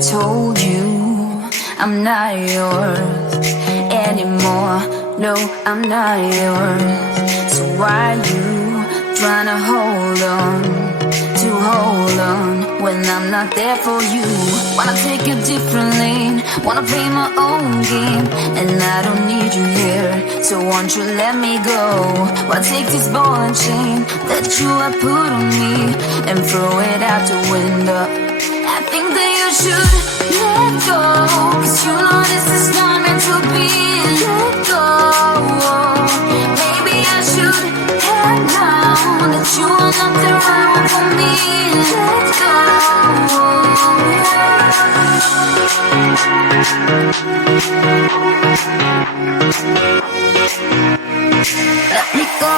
told you I'm not yours anymore. No, I'm not yours. So why you trying to hold on when I'm not there for you? Wanna take a different lane, wanna play my own game, and I don't need you here, so won't you let me go? Wanna take this ball and chain that you have put on me and throw it out the window. I think that you should let go, 'cause you know this is not meant to be. Let go. Maybe I should have known that you are not the right one for me. Let go. Let me go.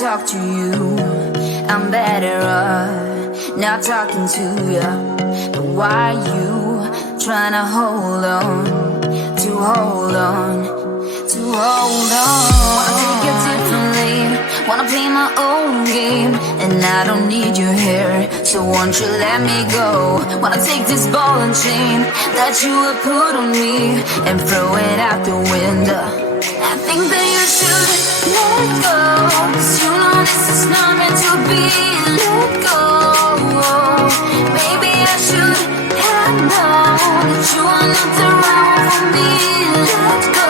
Talk to you, I'm better off not talking to you. But why you trying to hold on? Wanna take a different lane, wanna play my own game, and I don't need you here, so won't you let me go? Wanna take this ball and chain that you have put on me and throw it out the window. I think that you should let go, 'cause you know this is not meant to be. Let go. Maybe I should have known that you are not the right one for me. Let go.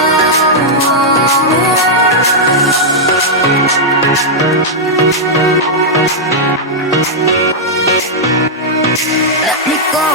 Let me go.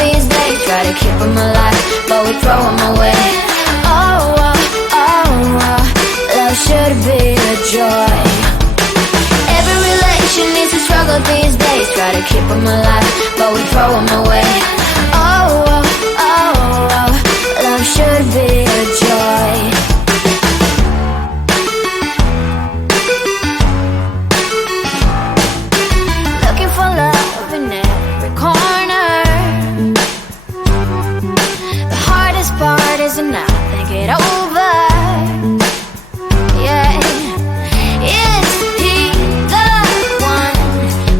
These days, try to keep them alive, but we throw them away. Love should be a joy. Every relation is a struggle these days, try to keep them alive, but we throw them away. Love should be a joy. Looking for love in every corner. Part is enough, think it over. Yeah, is he the one?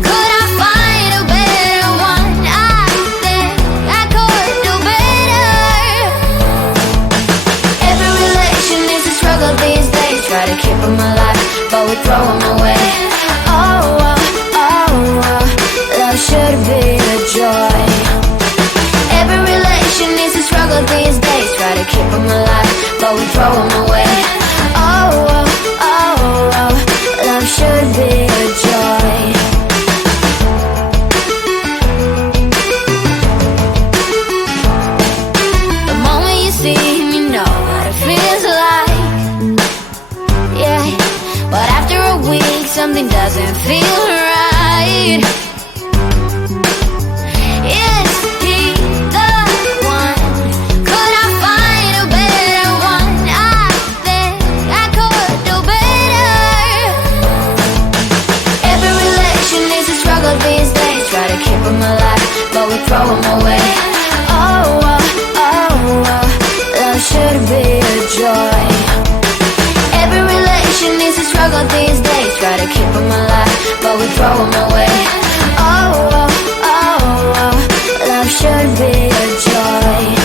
Could I find a better one? I think I could do better. Every relation is a struggle these days, try to keep them alive, but we throw them away. Love should be a joy. Every relation is a struggle these days, try to keep them alive, but we throw them away. Love should be a joy. The moment you see him, you know what it feels like. Yeah, but after a week, something doesn't feel right. throw them away. Oh, oh, oh, oh, love should be a joy. Every relation is a struggle these days. Try to keep them alive, but we throw them away. Oh, oh, oh, oh, love should be a joy.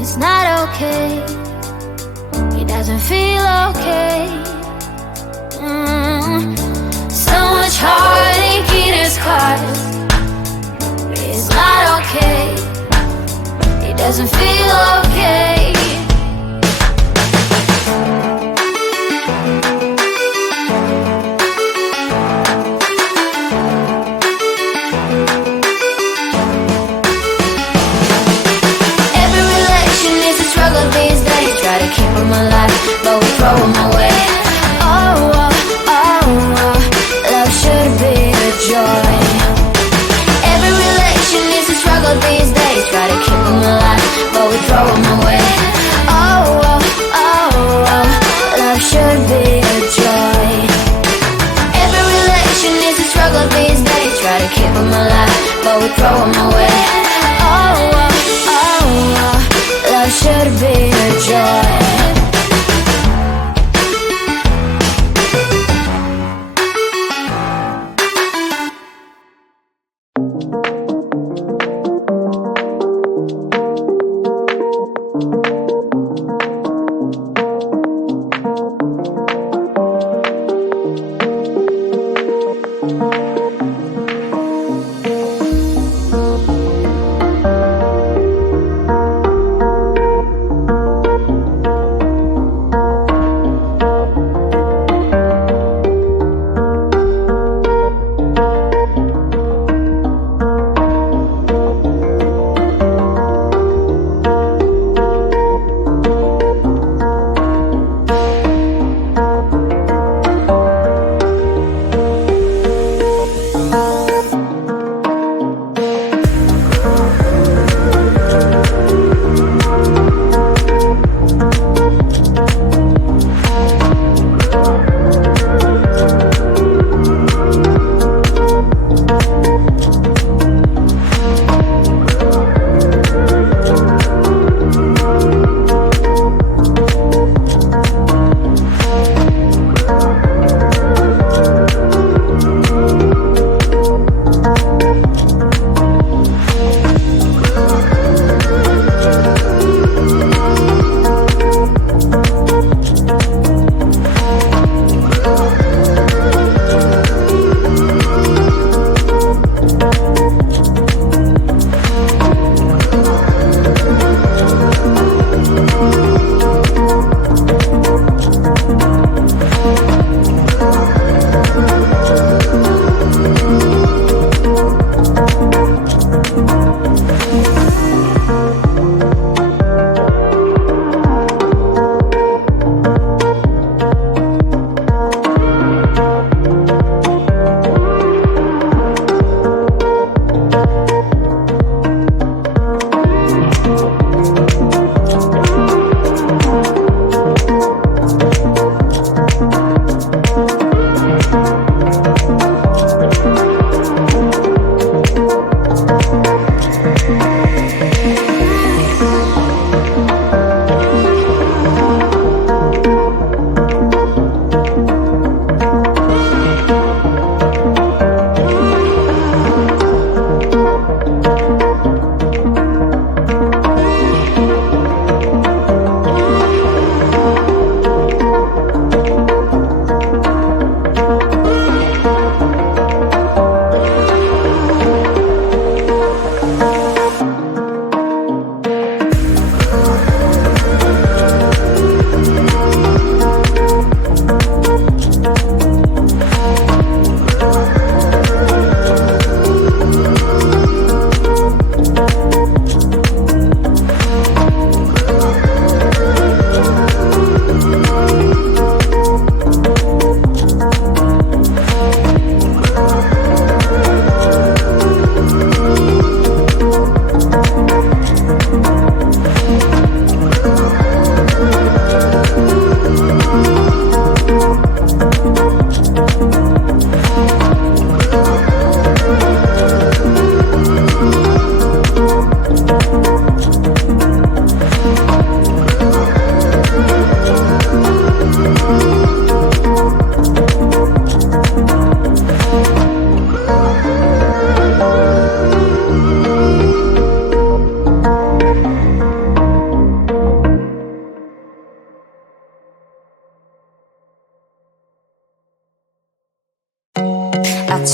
It's not okay. He doesn't feel okay. So much heartache in his scars. It's not okay. He doesn't feel okay. These days, try to keep them alive, but we throw them away. Oh, oh, oh, oh, love should be a joy. Every relation is a struggle these days. Try to keep them alive, but we throw them away. Oh, oh, oh, oh, love should be a joy. Every relation is a struggle these days. Try to keep them alive, but we throw them away. Oh, oh, oh, oh, love should be a joy.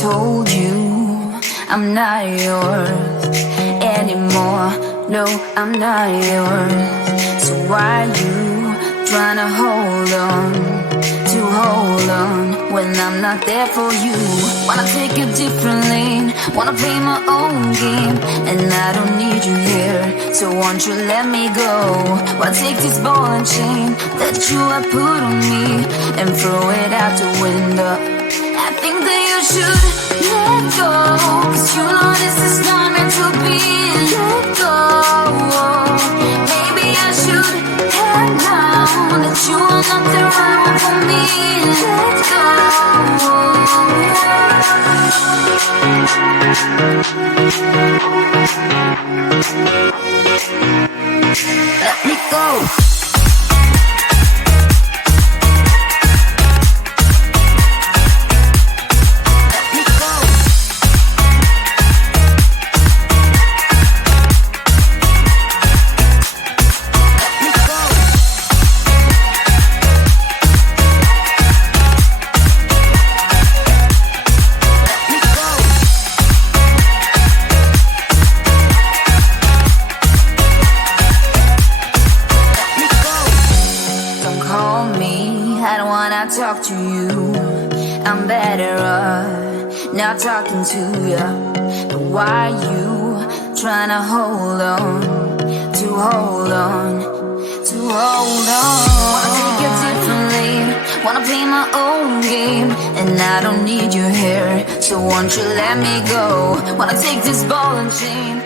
told you I'm not yours anymore. No, I'm not yours. So why you trying to hold on when I'm not there for you? Wanna take a different lane, wanna play my own game, and I don't need you here, so won't you let me go? Why take this ball and chain that you have put on me and throw it out the window? I think that you should let go, 'cause you know this is not meant to be. Let go. Maybe I should have known that you are not the right one for me. Let go. Let me go. Talk to you, I'm better off not talking to you. But why you trying to hold on? Wanna take a different lane, wanna play my own game, and I don't need you here, so won't you let me go? Wanna take this ball and chain